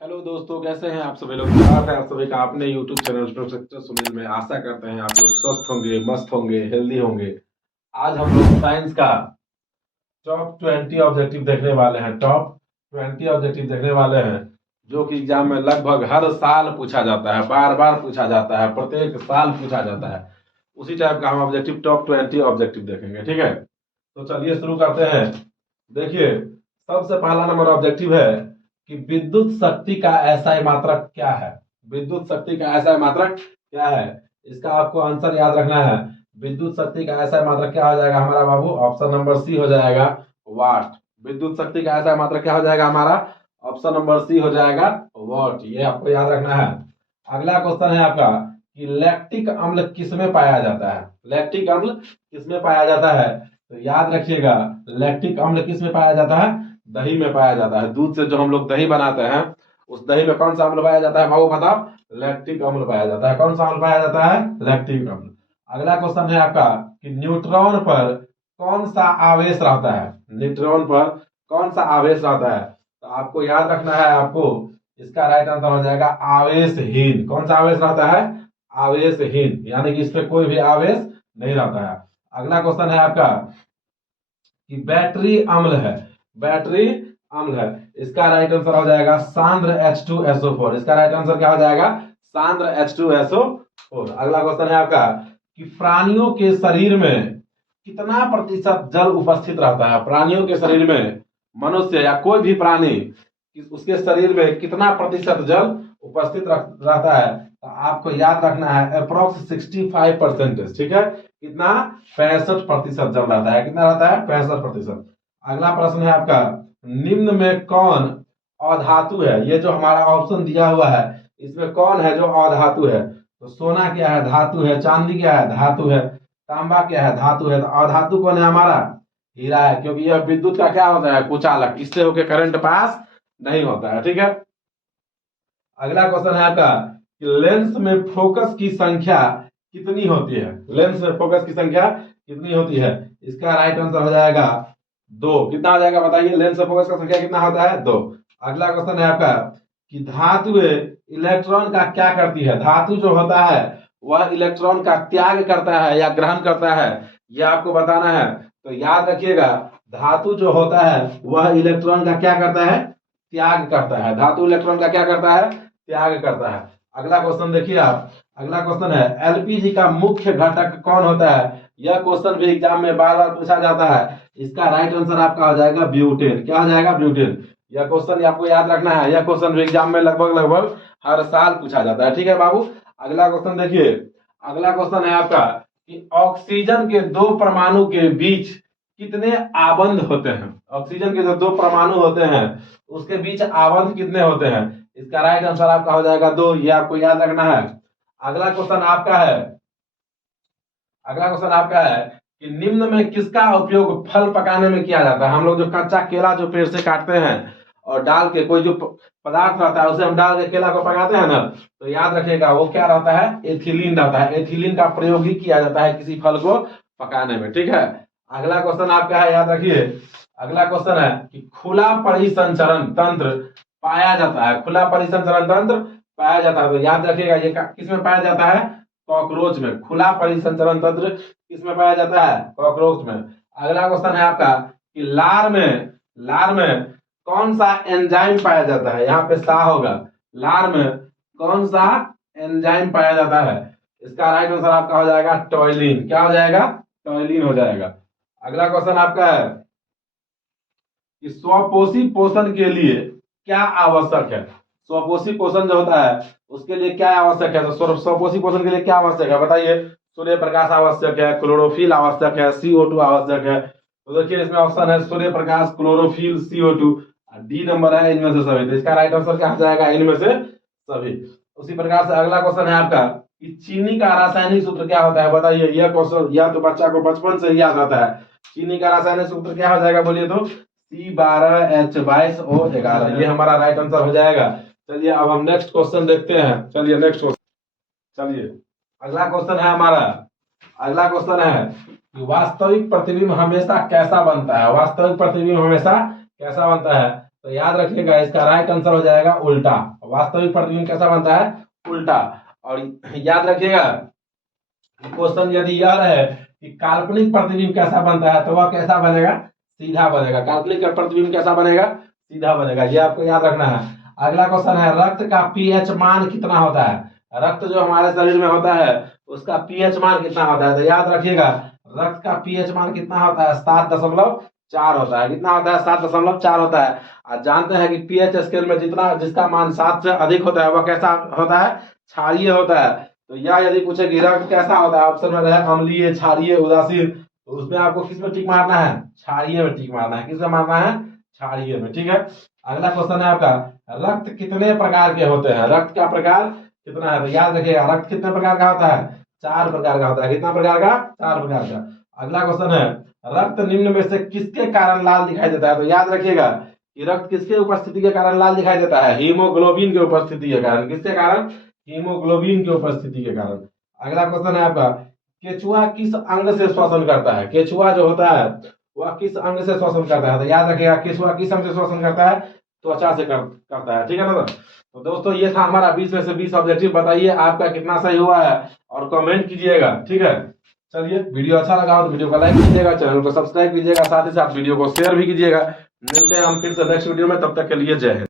Hello दोस्तों, कैसे हैं आप सभी लोग। स्वागत है आप सभी का अपने यूट्यूब चैनल प्रोफेसर सुनील में। आशा करते हैं आप लोग स्वस्थ होंगे, मस्त होंगे, हेल्दी होंगे। आज हम लोग साइंस का टॉप 20 ऑब्जेक्टिव देखने वाले हैं। टॉप 20 ऑब्जेक्टिव देखने वाले हैं जो कि एग्जाम में लगभग हर साल पूछा जाता है, बार बार पूछा जाता है, प्रत्येक साल पूछा जाता है। उसी टाइप का हम ऑब्जेक्टिव टॉप 20 ऑब्जेक्टिव देखेंगे, ठीक है। तो चलिए शुरू करते हैं। देखिए, सबसे पहला नंबर ऑब्जेक्टिव है कि विद्युत शक्ति का एसआई मात्रक क्या है। विद्युत शक्ति का एसआई मात्रक क्या है, इसका आपको आंसर याद रखना है। विद्युत शक्ति का एसआई मात्रक क्या हो जाएगा हमारा बाबू? ऑप्शन नंबर सी हो जाएगा, वाट। विद्युत शक्ति का एसआई मात्रक क्या हो जाएगा हमारा? ऑप्शन नंबर सी हो जाएगा, वाट। ये आपको याद रखना है। अगला क्वेश्चन है आपका कि लैक्टिक अम्ल किसमें पाया जाता है। लैक्टिक अम्ल किसमें पाया जाता है? तो याद रखिएगा, लैक्टिक अम्ल किस में पाया जाता है? दही में पाया जाता है। दूध से जो हम लोग दही बनाते हैं, उस दही में कौन सा अम्ल पाया जाता है बाबू बताओ? लैक्टिक अम्ल पाया जाता है। कौन सा अम्ल पाया जाता है? लैक्टिक अम्ल। अगला क्वेश्चन है आपका कि न्यूट्रॉन पर कौन सा आवेश रहता है। न्यूट्रॉन पर कौन सा आवेश रहता है? तो आपको याद रखना है, आपको इसका राइट आंसर हो जाएगा आवेशहीन। कौन सा आवेश रहता है? आवेशहीन, यानी कि इस पे कोई भी आवेश नहीं रहता है। अगला क्वेश्चन है आपका कि बैटरी अम्ल है। बैटरी अम्ल है, इसका राइट आंसर हो जाएगा सांद्र H2SO4। इसका राइट आंसर क्या हो जाएगा? सांद्र H2SO4। अगला क्वेश्चन है आपका कि प्राणियों के शरीर में कितना प्रतिशत जल उपस्थित रहता है। प्राणियों के शरीर में, मनुष्य या कोई भी प्राणी, उसके शरीर में कितना प्रतिशत जल उपस्थित रहता है? तो आपको याद रखना है अप्रोक्स 65%। ठीक है, कितना? 65% जल रहता है। कितना रहता है? 65%। अगला प्रश्न है आपका, निम्न में कौन अधातु है? ये जो हमारा ऑप्शन दिया हुआ है, इसमें कौन है जो अधातु है? तो सोना क्या है? धातु है। चांदी क्या है? धातु है। तांबा क्या है? धातु है। तो अधातु कौन है हमारा? हीरा है, क्योंकि यह विद्युत का क्या होता है? कुचालक। इससे होकर करंट पास नहीं होता है, ठीक है। अगला क्वेश्चन है आपका कि लेंस में फोकस की संख्या कितनी होती है। लेंस में फोकस की संख्या कितनी होती है? इसका राइट आंसर हो जाएगा 2। कितना हो जाएगा बताइए? लेंस में फोकस का संख्या कितना होता है? 2। अगला क्वेश्चन है आपका कि धातु इलेक्ट्रॉन का क्या करती है। धातु जो होता है वह इलेक्ट्रॉन का त्याग करता है या ग्रहण करता है, यह आपको बताना है। तो याद रखिएगा, धातु जो होता है वह इलेक्ट्रॉन का क्या करता है? त्याग करता है। धातु इलेक्ट्रॉन का क्या करता है? त्याग करता है। अगला क्वेश्चन देखिए आप। अगला क्वेश्चन है एलपीजी का मुख्य घटक कौन होता है। यह क्वेश्चन भी एग्जाम में बार बार पूछा जाता है। इसका राइट आंसर आपका हो जाएगा ब्यूटेन। क्या हो जाएगा? ब्यूटेन। यह क्वेश्चन आपको याद रखना है। यह क्वेश्चन भी एग्जाम में लगभग लगभग हर साल पूछा जाता है, ठीक है बाबू। अगला क्वेश्चन देखिए। अगला क्वेश्चन है आपका कि ऑक्सीजन के दो परमाणु के बीच कितने आबंध होते हैं। ऑक्सीजन के जो दो परमाणु होते हैं उसके बीच आबंध कितने होते हैं? इसका राइट आंसर आपका हो जाएगा 2। ये आपको याद रखना है। अगला क्वेश्चन आपका है, अगला क्वेश्चन आपका है कि निम्न में किसका उपयोग फल पकाने में किया जाता है। हम लोग जो कच्चा केला जो पेड़ से काटते हैं और डाल के कोई जो पदार्थ रहता है उसे हम डाल के केला को पकाते हैं ना, तो याद रखिएगा वो क्या रहता है? एथिलीन रहता है। एथिलीन का प्रयोग ही किया जाता है किसी फल को पकाने में, ठीक है। अगला क्वेश्चन आपका है, याद रखिए। अगला क्वेश्चन है कि खुला परिसंचरण तंत्र पाया जाता है। खुला परिसंचरण तंत्र पाया जाता है, तो याद रखिएगा ये किसमें पाया जाता है? कॉकरोच में। खुला परिसंचरण तंत्र किसमें पाया जाता है? कॉकरोच में। अगला क्वेश्चन है आपका कि लार में कौन सा एंजाइम पाया जाता है। यहाँ पे सा होगा। लार में कौन सा एंजाइम पाया जाता है? इसका राइट आंसर आपका हो जाएगा टॉयलिन। क्या हो जाएगा? टॉयलिन हो जाएगा। अगला क्वेश्चन आपका है कि स्वपोषी पोषण के लिए क्या आवश्यक है। स्वपोषी पोषण जो होता है उसके लिए क्या आवश्यक है? तो स्वपोषी पोषण के लिए क्या आवश्यक है बताइए? सूर्य प्रकाश आवश्यक है, क्लोरोफिल आवश्यक है, CO2 आवश्यक है। तो देखिए इसमें ऑप्शन है Surya Prakash, chlorophyll, CO2। D number है इनमें से सभी। तो इसका राइट आंसर क्या हो जाएगा? इनमें से सभी। उसी प्रकार से अगला क्वेश्चन है आपका कि चीनी का रासायनिक सूत्र क्या होता है बताइए? यह क्वेश्चन या तो बच्चा को बचपन से ही याद आता है। चीनी का रासायनिक सूत्र क्या हो जाएगा बोलिए तो? C12H22O11। ये हमारा राइट आंसर हो जाएगा। चलिए अब हम नेक्स्ट क्वेश्चन देखते हैं। चलिए नेक्स्ट क्वेश्चन, चलिए अगला क्वेश्चन है हमारा। अगला क्वेश्चन है कि वास्तविक प्रतिबिंब हमेशा कैसा बनता है। वास्तविक प्रतिबिंब हमेशा कैसा बनता है? तो याद रखिएगा इसका राइट आंसर हो जाएगा उल्टा। वास्तविक प्रतिबिंब कैसा बनता है? उल्टा। और याद रखिएगा क्वेश्चन यदि यह रहे कि काल्पनिक प्रतिबिंब कैसा बनता है तो वह कैसा बनेगा? सीधा बनेगा। काल्पनिक प्रतिबिंब कैसा बनेगा? सीधा बनेगा। ये आपको याद रखना है। अगला क्वेश्चन है, रक्त का पीएच मान कितना होता है? रक्त जो हमारे शरीर में होता है उसका पीएच मान कितना होता है? तो याद रखिएगा रक्त का पीएच मान कितना होता है? 7.4 होता है। कितना होता है? 7.4 होता है। और जानते हैं कि पीएच स्केल में जिसका मान 7 से अधिक होता है वह कैसा होता है? क्षारीय होता है। तो यह यदि पूछे कि रक्त कैसा होता है, ऑप्शन में रहे अम्लीय, क्षारीय, उदासीन, तो उसमें आपको किस में टिक मारना है? क्षारीय में टिक मारना है। किस में मारना है? क्षारीय में। ठीक है। अगला क्वेश्चन है आपका, रक्त कितने प्रकार के होते हैं? रक्त का प्रकार कितना है? तो याद रखिएगा रक्त कितने प्रकार का होता है? 4 प्रकार का होता है। कितना प्रकार का? 4 प्रकार का। अगला क्वेश्चन है, रक्त निम्न में से किसके कारण लाल दिखाई देता है? तो याद रखिएगा कि रक्त किसके उपस्थिति के कारण लाल दिखाई देता है? हीमोग्लोबिन के उपस्थिति के कारण। किसके कारण? हीमोग्लोबिन की उपस्थिति के कारण। अगला क्वेश्चन है आपका, केचुआ किस अंग से श्वसन करता है? केचुआ जो होता है वह किस अंग से श्वसन करता है? तो याद रखिएगा केचुआ किस अंग से श्वसन करता है? त्वचा से करता है। ठीक है ना? तो दोस्तों ये था हमारा 20 में से 20 ऑब्जेक्टिव। बताइए आपका कितना सही हुआ है और कमेंट कीजिएगा। ठीक है। चलिए, वीडियो अच्छा लगा हो तो वीडियो को लाइक कीजिएगा, चैनल को सब्सक्राइब कीजिएगा, साथ ही साथ वीडियो को शेयर भी कीजिएगा। मिलते हैं हम फिर से नेक्स्ट वीडियो में, तब तक के लिए जय हिंद।